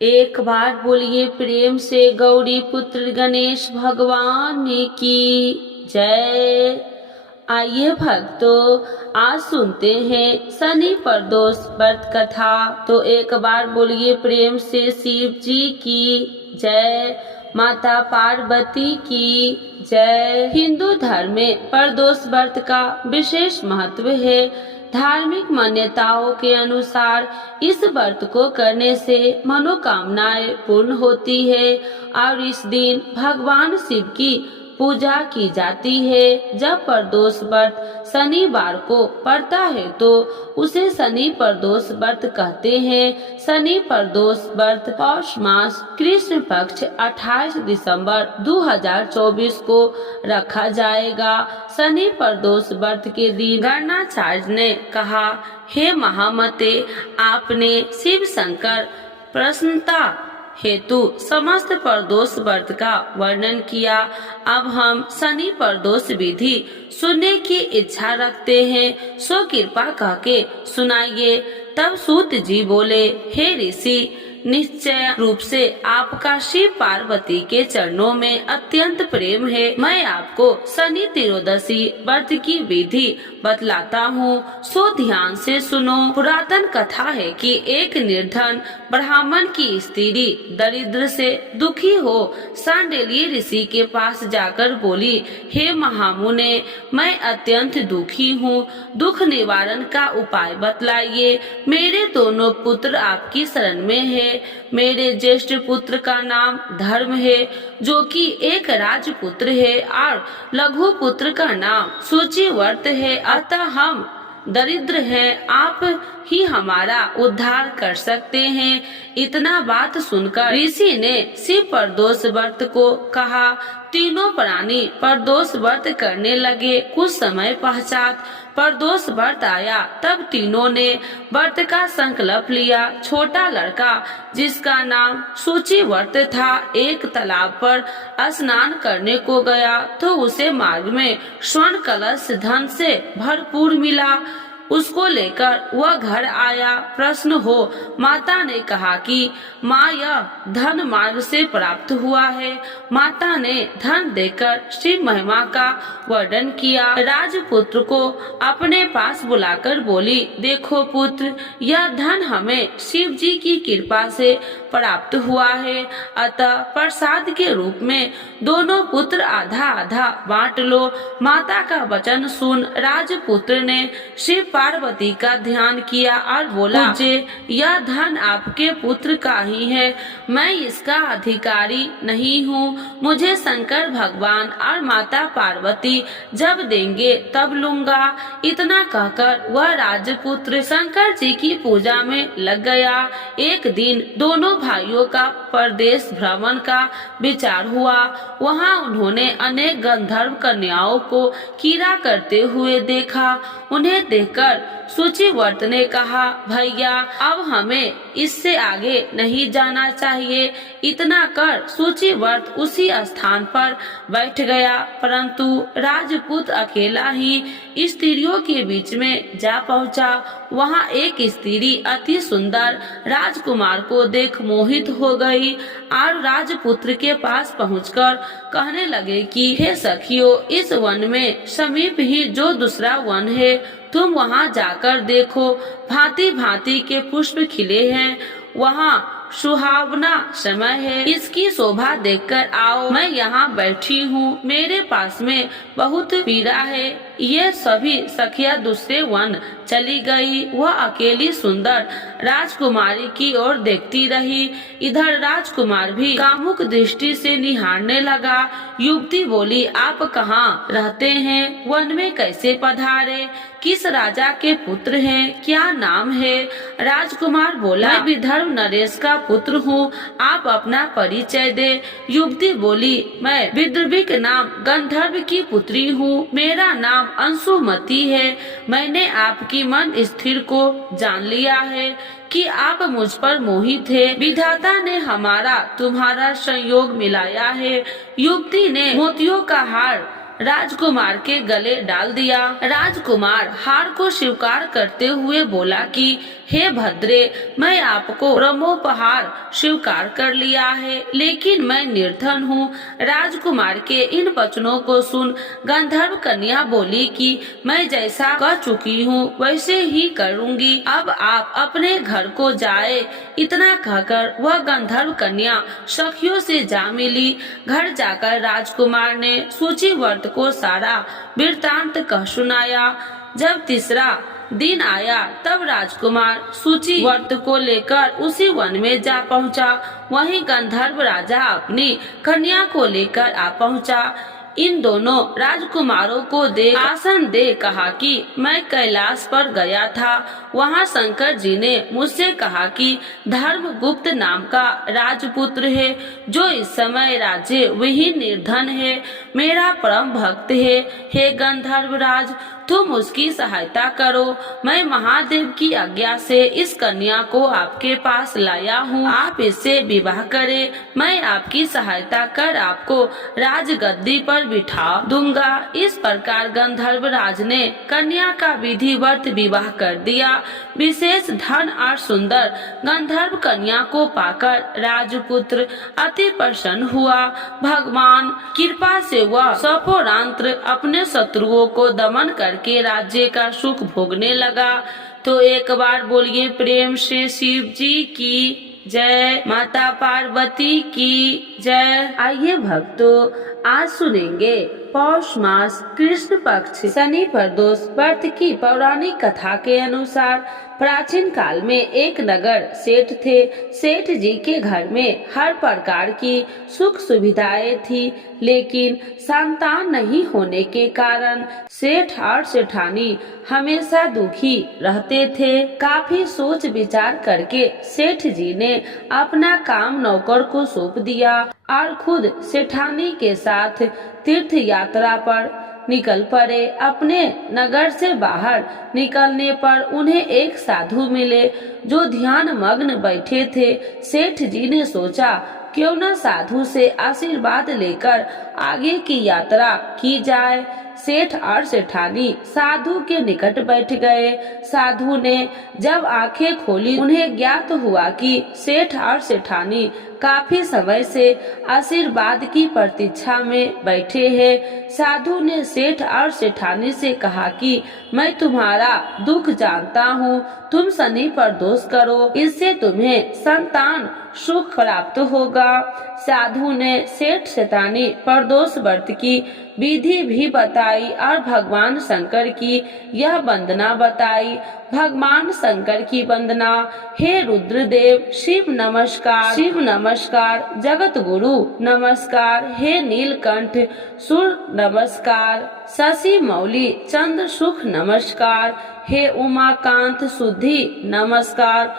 एक बार बोलिए प्रेम से गौरी पुत्र गणेश भगवान की जय। आइए भक्तों, आज सुनते हैं शनि प्रदोष व्रत कथा। तो एक बार बोलिए प्रेम से शिव जी की जय, माता पार्वती की जय। हिंदू धर्म में प्रदोष व्रत का विशेष महत्व है। धार्मिक मान्यताओं के अनुसार इस व्रत को करने से मनोकामनाएं पूर्ण होती है और इस दिन भगवान शिव की पूजा की जाती है। जब प्रदोष व्रत शनिवार को पड़ता है तो उसे शनि प्रदोष व्रत कहते हैं। शनि प्रदोष व्रत पौष मास कृष्ण पक्ष 28 दिसंबर 2024 को रखा जाएगा। शनि प्रदोष व्रत के दिन गणाचार्य ने कहा, हे महामते, आपने शिव शंकर प्रसन्नता हेतु समस्त प्रदोष व्रत का वर्णन किया। अब हम शनि प्रदोष विधि सुनने की इच्छा रखते हैं, सो कृपा कह के सुनाइए। तब सूत जी बोले, हे ऋषि, निश्चय रूप से आपका शिव पार्वती के चरणों में अत्यंत प्रेम है। मैं आपको शनि त्रयोदशी व्रत की विधि बतलाता हूँ, सो ध्यान से सुनो। पुरातन कथा है कि एक निर्धन ब्राह्मण की स्त्री दरिद्र से दुखी हो शांडिल्य ऋषि के पास जाकर बोली, हे महामुने, मैं अत्यंत दुखी हूँ, दुख निवारण का उपाय बतलाइए। मेरे दोनों पुत्र आपकी शरण में है। मेरे ज्येष्ठ पुत्र का नाम धर्म है, जो कि एक राजपुत्र है, और लघु पुत्र का नाम सूचिवर्त है। अतः हम दरिद्र हैं, आप ही हमारा उद्धार कर सकते हैं। इतना बात सुनकर ऋषि ने शिव प्रदोष व्रत को कहा। तीनों प्राणी प्रदोष व्रत करने लगे। कुछ समय पश्चात प्रदोष व्रत आया। तब तीनों ने व्रत का संकल्प लिया। छोटा लड़का, जिसका नाम सूचिवर्त था, एक तालाब पर स्नान करने को गया तो उसे मार्ग में स्वर्ण कलश धन से भरपूर मिला। उसको लेकर वह घर आया। प्रश्न हो, माता ने कहा कि माँ, यह धन मार्ग से प्राप्त हुआ है। माता ने धन देकर शिव महिमा का वर्णन किया। राजपुत्र को अपने पास बुलाकर बोली, देखो पुत्र, यह धन हमें शिव जी की कृपा से प्राप्त हुआ है, अतः प्रसाद के रूप में दोनों पुत्र आधा आधा बांट लो। माता का वचन सुन राजपुत्र ने शिव पार्वती का ध्यान किया और बोला, मुझे यह धन आपके पुत्र का ही है, मैं इसका अधिकारी नहीं हूँ। मुझे शंकर भगवान और माता पार्वती जब देंगे तब लूंगा। इतना कहकर वह राजपुत्र शंकर जी की पूजा में लग गया। एक दिन दोनों भाइयों का परदेश भ्रमण का विचार हुआ। वहाँ उन्होंने अनेक गंधर्व कन्याओं को कीड़ा करते हुए देखा। उन्हें देखकर सूचिवर्त ने कहा, भैया, अब हमें इससे आगे नहीं जाना चाहिए। इतना कर सूचिवर्त उसी स्थान पर बैठ गया, परंतु राजपूत अकेला ही स्त्रियों के बीच में जा पहुंचा। वहां एक स्त्री अति सुंदर राजकुमार को देख मोहित हो गई और राजपुत्र के पास पहुंचकर कहने लगे कि हे सखियों, इस वन में समीप ही जो दूसरा वन है, तुम वहां जाकर देखो। भांति भांति के पुष्प खिले हैं, वहाँ सुहावना समय है, इसकी शोभा देखकर आओ। मैं यहाँ बैठी हूँ, मेरे पास में बहुत पीड़ा है। ये सभी सखिया दूसरे वन चली गई। वह अकेली सुंदर राजकुमारी की ओर देखती रही। इधर राजकुमार भी कामुक दृष्टि से निहारने लगा। युवती बोली, आप कहाँ रहते हैं? वन में कैसे पधारे? किस राजा के पुत्र हैं? क्या नाम है? राजकुमार बोला, मैं विदर्भ नरेश का पुत्र हूँ, आप अपना परिचय दे। युवती बोली, मैं विदर्भिक नाम गंधर्व की पुत्री हूँ, मेरा नाम अंशुमती है। मैंने आपकी मन स्थिर को जान लिया है कि आप मुझ पर मोहित है। विधाता ने हमारा तुम्हारा संयोग मिलाया है। युवती ने मोतियों का हार राजकुमार के गले डाल दिया। राजकुमार हार को स्वीकार करते हुए बोला कि हे भद्रे, मैं आपको ब्रह्मोपहार स्वीकार कर लिया है, लेकिन मैं निर्धन हूँ। राजकुमार के इन वचनों को सुन गंधर्व कन्या बोली कि मैं जैसा कह चुकी हूँ वैसे ही करूँगी, अब आप अपने घर को जाए। इतना कहकर वह गंधर्व कन्या सखियों से जा मिली। घर जाकर राजकुमार ने सूचीवर्त को सारा वृत्तांत कह सुनाया। जब तीसरा दिन आया तब राजकुमार सूचीवर्त को लेकर उसी वन में जा पहुंचा। वहीं गंधर्व राजा अपनी कन्या को लेकर आ पहुंचा। इन दोनों राजकुमारों को आसन दे कहा कि मैं कैलाश पर गया था। वहां शंकर जी ने मुझसे कहा कि धर्मगुप्त नाम का राजपुत्र है, जो इस समय राज्य विहीन निर्धन है, मेरा परम भक्त है। हे गंधर्व राज, तुम उसकी सहायता करो। मैं महादेव की आज्ञा से इस कन्या को आपके पास लाया हूँ, आप इससे विवाह करें। मैं आपकी सहायता कर आपको राजगद्दी पर बिठा दूंगा। इस प्रकार गंधर्व राज ने कन्या का विधिवत विवाह कर दिया। विशेष धन और सुंदर गंधर्व कन्या को पाकर राजपुत्र अति प्रसन्न हुआ। भगवान कृपा से वह सपोरांत्र अपने शत्रुओं को दमन करके राज्य का सुख भोगने लगा। तो एक बार बोलिए प्रेम से शिव जी की जय, माता पार्वती की जय। आइए भक्तों, आज सुनेंगे पौष मास कृष्ण पक्ष शनि प्रदोष व्रत की पौराणिक कथा के अनुसार प्राचीन काल में एक नगर सेठ थे। सेठ जी के घर में हर प्रकार की सुख सुविधाएं थी, लेकिन संतान नहीं होने के कारण सेठ और सेठानी हमेशा दुखी रहते थे। काफी सोच विचार करके सेठ जी ने अपना काम नौकर को सौंप दिया और खुद सेठानी के साथ तीर्थ यात्रा पर निकल पड़े। अपने नगर से बाहर निकलने पर उन्हें एक साधु मिले जो ध्यान मग्न बैठे थे। सेठ जी ने सोचा क्यों न साधु से आशीर्वाद लेकर आगे की यात्रा की जाए। सेठ और सेठानी साधु के निकट बैठ गए। साधु ने जब आंखें खोली उन्हें ज्ञात हुआ कि सेठ और सेठानी काफी समय से आशीर्वाद की प्रतीक्षा में बैठे हैं। साधु ने सेठ और सेठानी से कहा कि मैं तुम्हारा दुख जानता हूँ, तुम शनि प्रदोष करो, इससे तुम्हें संतान सुख प्राप्त होगा। साधु ने सेठ सेठानी प्रदोष व्रत की विधि भी बताई और भगवान शंकर की यह वंदना बताई। भगवान शंकर की वंदना, हे रुद्रदेव शिव नमस्कार, शिव नमस्कार, जगत गुरु नमस्कार, हे नीलकंठ सूर्य नमस्कार, शशि मौली चंद्र सुख नमस्कार, हे उमाकांत शुद्धि नमस्कार,